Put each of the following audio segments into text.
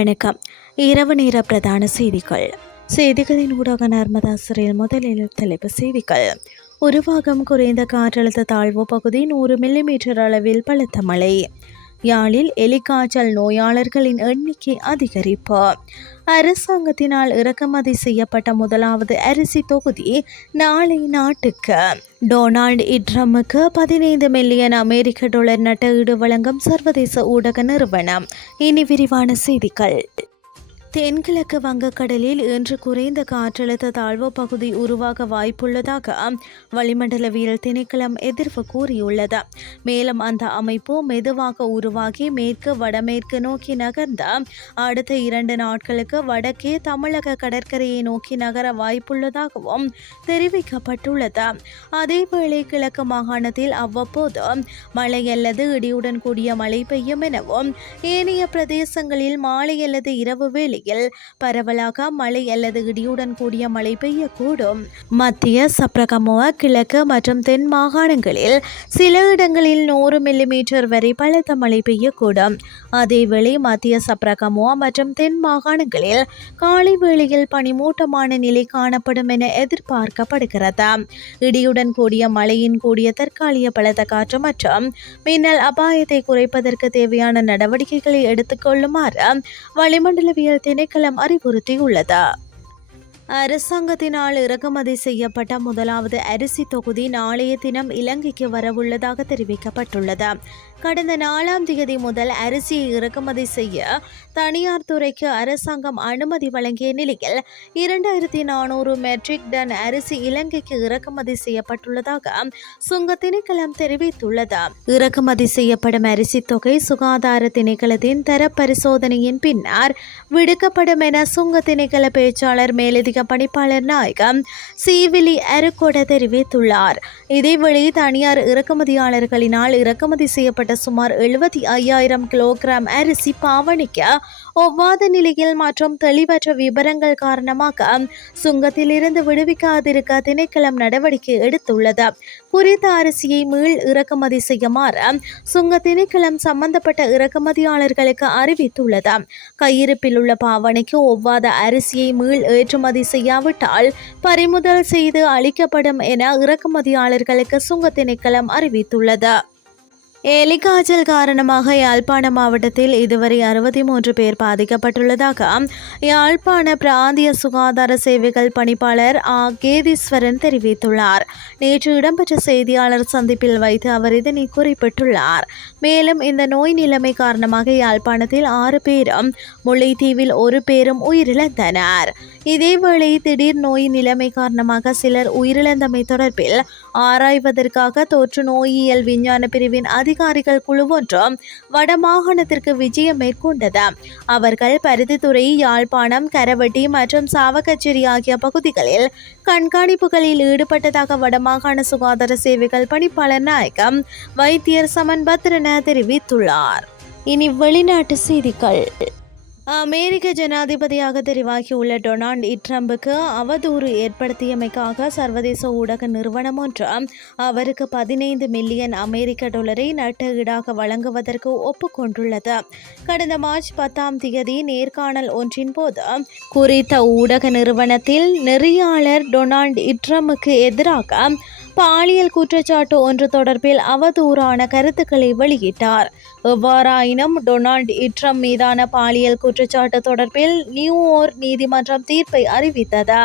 வணக்கம். இரவு நேர பிரதான செய்திகள். செய்திகளின் ஊடாக நர்மதா சிறையில் முதலில் தலைப்பு செய்திகள். உருவாகும் குறைந்த காற்றழுத்த தாழ்வு பகுதி நூறு மில்லிமீட்டர் அளவில் பலத்த மழை. யாழில் எலிக்காய்ச்சல் நோயாளர்களின் எண்ணிக்கை அதிகரிப்பு. அரசாங்கத்தினால் இறக்குமதி செய்யப்பட்ட முதலாவது அரிசி தொகுதி நாளை நாட்டுக்கு. டொனால்டு இட்ரமுக்கு பதினைந்து மில்லியன் அமெரிக்க டாலர் நட்டஈடு வழங்கும் சர்வதேச ஊடக நிறுவனம். இனி விரிவான செய்திகள். தென்கிழக்கு வங்கக்கடலில் இன்று குறைந்த காற்றழுத்த தாழ்வு பகுதி உருவாக வாய்ப்புள்ளதாக வளிமண்டலவியல் திணைக்களம் எதிர்ப்பு கூறியுள்ளது. மேலும் அந்த அமைப்பு மெதுவாக உருவாகி மேற்கு வடமேற்கு நோக்கி நகர்ந்த அடுத்த இரண்டு நாட்களுக்கு வடக்கே தமிழக கடற்கரையை நோக்கி நகர வாய்ப்புள்ளதாகவும் தெரிவிக்கப்பட்டுள்ளது. அதேவேளை கிழக்கு மாகாணத்தில் அவ்வப்போது மழை அல்லது இடியுடன் கூடிய மழை பெய்யும் எனவும் ஏனைய பிரதேசங்களில் மாலை அல்லது இரவு வேளை பகுதியில் பரவலாக மழை அல்லது இடியுடன் கூடிய மழை பெய்யக்கூடும். மத்திய சப்ரகமுவ கிழக்கு மற்றும் தென் மாகாணங்களில் சில இடங்களில் நூறு மில்லிமீட்டர் வரை பலத்த மழை பெய்யக்கூடும். அதேவேளை மத்திய சப்ரகமுவா மற்றும் தென் மாகாணங்களில் காலை வேளையில் பனிமூட்டமான நிலை காணப்படும் என எதிர்பார்க்கப்படுகிறது. இடியுடன் கூடிய மழையின் கூடிய தற்காலிக பலத்த காற்று மற்றும் மின்னல் அபாயத்தை குறைப்பதற்கு தேவையான நடவடிக்கைகளை எடுத்துக்கொள்ளுமாறு வளிமண்டலவியல் திணைக்களம் அறிவுறுத்தியுள்ளது? அரசாங்கத்தினால் இறக்குமதி செய்யப்பட்ட முதலாவது அரிசி தொகுதி நாளைய தினம் இலங்கைக்கு வரவுள்ளதாக தெரிவிக்கப்பட்டுள்ளது. கடந்த நாலாம் தேதி முதல் அரிசியை இறக்குமதி செய்ய தனியார் துறைக்கு அரசாங்கம் அனுமதி வழங்கிய நிலையில் இரண்டாயிரத்தி நானூறு மெட்ரிக் டன் அரிசி இலங்கைக்கு இறக்குமதி செய்யப்பட்டுள்ளதாக சுங்க திணைக்களம் தெரிவித்துள்ளது. இறக்குமதி செய்யப்படும் அரிசி தொகை சுகாதார திணைக்களத்தின் தர பரிசோதனையின் பின்னர் விடுக்கப்படும் என சுங்க திணைக்கள பேச்சாளர் மேலதிக பணிப்பாளர் நாயகம் சீவிலி அருக்கொட தெரிவித்துள்ளார். இதேவேளை தனியார் இறக்குமதியாளர்களினால் இறக்குமதி செய்யப்பட்ட சுமார் எழுபத்தி ஐயாயிரம் கிலோகிராம் அரிசி பாவனிக்க ஒவ்வாத நிலையில் மற்றும் தெளிவற்ற விவரங்கள் காரணமாக சுங்கத்திலிருந்து விடுவிக்காதிருக்க திணைக்களம் நடவடிக்கை எடுத்துள்ளது. குறித்த அரிசியை மீள் இறக்குமதி செய்யுமாறு சுங்க திணைக்களம் சம்பந்தப்பட்ட இறக்குமதியாளர்களுக்கு அறிவித்துள்ளது. கையிருப்பில் உள்ள பாவனைக்கு ஒவ்வாத அரிசியை மீள் ஏற்றுமதி செய்யாவிட்டால் பறிமுதல் செய்து அளிக்கப்படும் என இறக்குமதியாளர்களுக்கு சுங்க திணைக்களம் அறிவித்துள்ளது. எலிகாய்ச்சல் காரணமாக யாழ்ப்பாண மாவட்டத்தில் இதுவரை அறுபத்தி மூன்று பேர் பாதிக்கப்பட்டுள்ளதாக யாழ்ப்பாண பிராந்திய சுகாதார சேவைகள் பணிப்பாளர் ஆ. கேதீஸ்வரன் தெரிவித்துள்ளார். நேற்று இடம்பெற்ற செய்தியாளர் சந்திப்பில் வைத்து அவர் இதனை குறிப்பிட்டுள்ளார். மேலும் இந்த நோய் நிலைமை காரணமாக யாழ்ப்பாணத்தில் ஆறு பேரும் முல்லைத்தீவில் ஒரு பேரும் உயிரிழந்தனர். இதேவேளை திடீர் நோய் நிலைமை காரணமாக சிலர் உயிரிழந்தமை தொடர்பில் ஆராய்வதற்காக தொற்று நோயியல் விஞ்ஞான பிரிவின் அதிகாரிகள் குழு ஒன்றும் வடமாகாணத்திற்கு விஜயம் மேற்கொண்டது. அவர்கள் பருத்தித்துறை யாழ்ப்பாணம் கரவட்டி மற்றும் சாவகச்சேரி ஆகிய பகுதிகளில் கண்காணிப்புகளில் ஈடுபட்டதாக வடமாகாண சுகாதார சேவைகள் பணிப்பாளர் நாயகம் வைத்தியர் சமன் பத்ரன தெரிவித்துள்ளார். இனி வெளிநாட்டு செய்திகள். அமெரிக்க ஜனாதிபதியாக தெரிவாகியுள்ள டொனால்ட் ட்ரம்புக்கு அவதூறு ஏற்படுத்தியமைக்காக சர்வதேச ஊடக நிறுவனம் ஒன்று அவருக்கு பதினைந்து மில்லியன் அமெரிக்க டாலரை நட்ட ஈடாக வழங்குவதற்கு ஒப்புக்கொண்டுள்ளது. கடந்த மார்ச் பத்தாம் தேதி நேர்காணல் ஒன்றின் போது குறித்த ஊடக நிறுவனத்தில் நெறியாளர் டொனால்ட் ட்ரம்புக்கு எதிராக பாலியல் குற்றச்சாட்டு ஒன்று தொடர்பில் அவதூறான கருத்துக்களை வெளியிட்டார். எவ்வாறாயினும் டொனால்ட் இட்ரம் மீதான பாலியல் குற்றச்சாட்டு தொடர்பில் நியூயோர்க் நீதிமன்றம் தீர்ப்பை அறிவித்தது.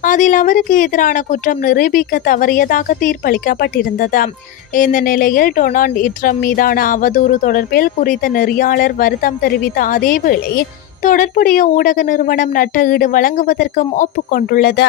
அதில் அவருக்கு எதிரான குற்றம் நிரூபிக்க தவறியதாக தீர்ப்பளிக்கப்பட்டிருந்தது. இந்த நிலையில் டொனால்ட் இட்ரம் மீதான அவதூறு தொடர்பில் குறித்த நெறியாளர் வருத்தம் தெரிவித்த அதேவேளை தொடர்புடைய ஊடக நிறுவனம் நட்ட ஈடு வழங்குவதற்கும் ஒப்புக்கொண்டுள்ளது.